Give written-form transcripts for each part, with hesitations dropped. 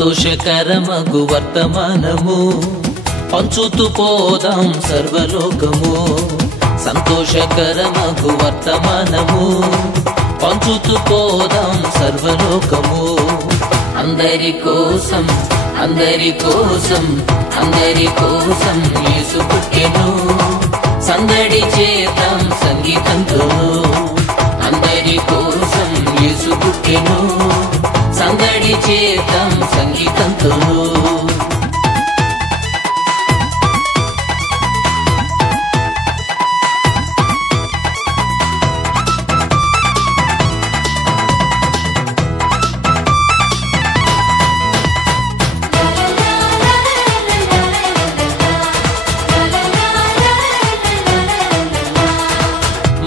సంతోషకరమగు వర్తమానము పంచుతూ పోదాం సర్వలోకము. సంతోషకరమగు వర్తమానము పంచుతూ పోదాం సర్వలోకము. అందరి కోసం అందరి కోసం అందరి కోసం యేసు పుట్టెను. సందడి చేద్దాం సంగీతంతో. అందరి కోసం యేసు పుట్టెను. సందడి చేద్దాం సంగీతంతో.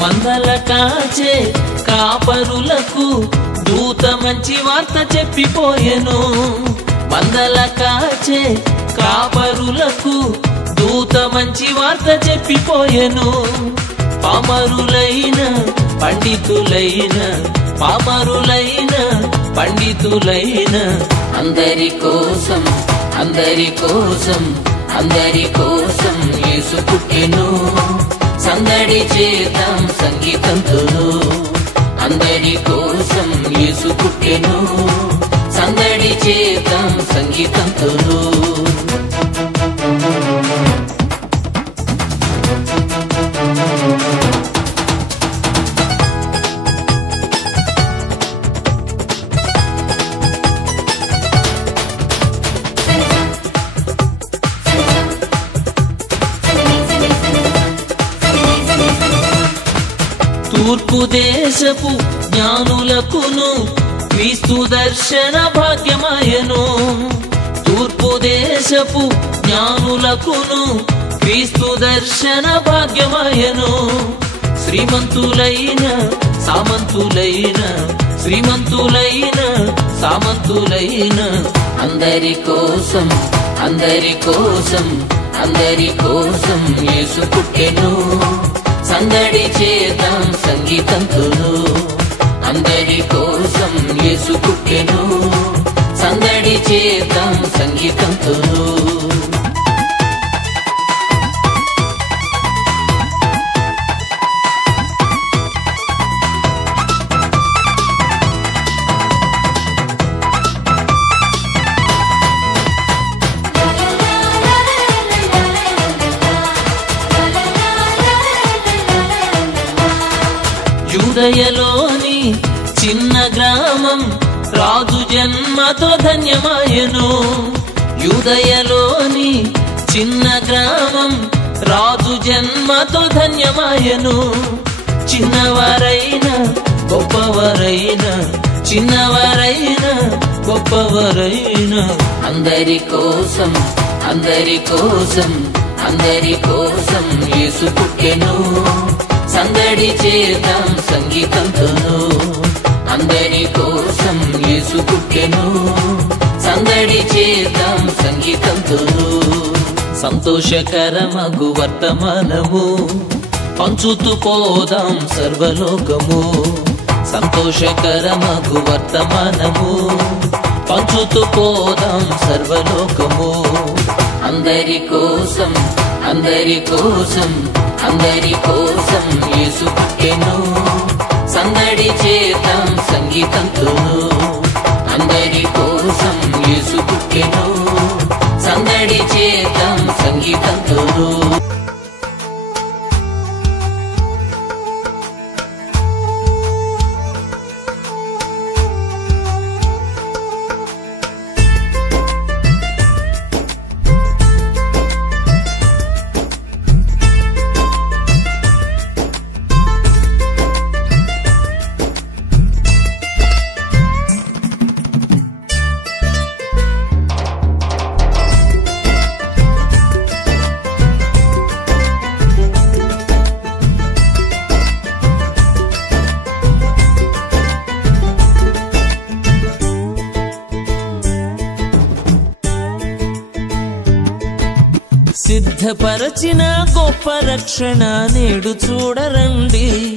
మందల కాచే కాపరులకు దూత మంచి వార్త చెప్పిపోయెను. మందల కాచే కాపరులకు దూత మంచి వార్త చెప్పిపోయెను. పామరులైన పండితులైన పామరులైన పండితులైన అందరి కోసం అందరి కోసం అందరి కోసం యేసు పుట్టెను. సందడి చేద్దాం సంగీతంతో. అందరి కోసం యేసు పుట్టెను. సందడి చేద్దాం సంగీతంతో. తూర్పు దేశపు జ్ఞానులకును క్రీస్తు దర్శన భాగ్యమాయను. తూర్పు దేశపు జ్ఞానులకును క్రీస్తు దర్శన భాగ్యమాయను. శ్రీమంతులైన సామంతులైన శ్రీమంతులైన సామంతులైన అందరి కోసం అందరి కోసం అందరి కోసం యేసు పుట్టెను. సందడి చేద్దాం సంగీతంతో. అందరి కోసం యేసు పుట్టెను. సందడి చేద్దాం సంగీతంతో. యూదయలోని చిన్న గ్రామం రాజు జన్మతో ధన్యమాయెను. యూదయలోని చిన్న గ్రామం రాజు జన్మతో ధన్యమాయెను. చిన్నవారైన గొప్పవారైన చిన్నవారైన గొప్పవారైన అందరి కోసం అందరి కోసం అందరి కోసం యేసు పుట్టెను. సందడి చేద్దాం సంగీతంతో. అందరి కోసం యేసు పుట్టెను. సందడి చేద్దాం సంగీతంతో. సంతోషకరమగు వర్తమానము పంచుతూ పోదాం సర్వలోకము. సంతోషకరమగు వర్తమానము పంచుతూ పోదాం సర్వలోకము. అందరి కోసం అందరి కోసం అందరి కోసం యేసు పుట్టెను. సందడి చేద్దాం సంగీతంతో. అందరి కోసం యేసు పుట్టెను. సందడి చేద్దాం సంగీతంతో. సిద్ధపరచిన గొప్ప రక్షణ నేడు చూడరండి.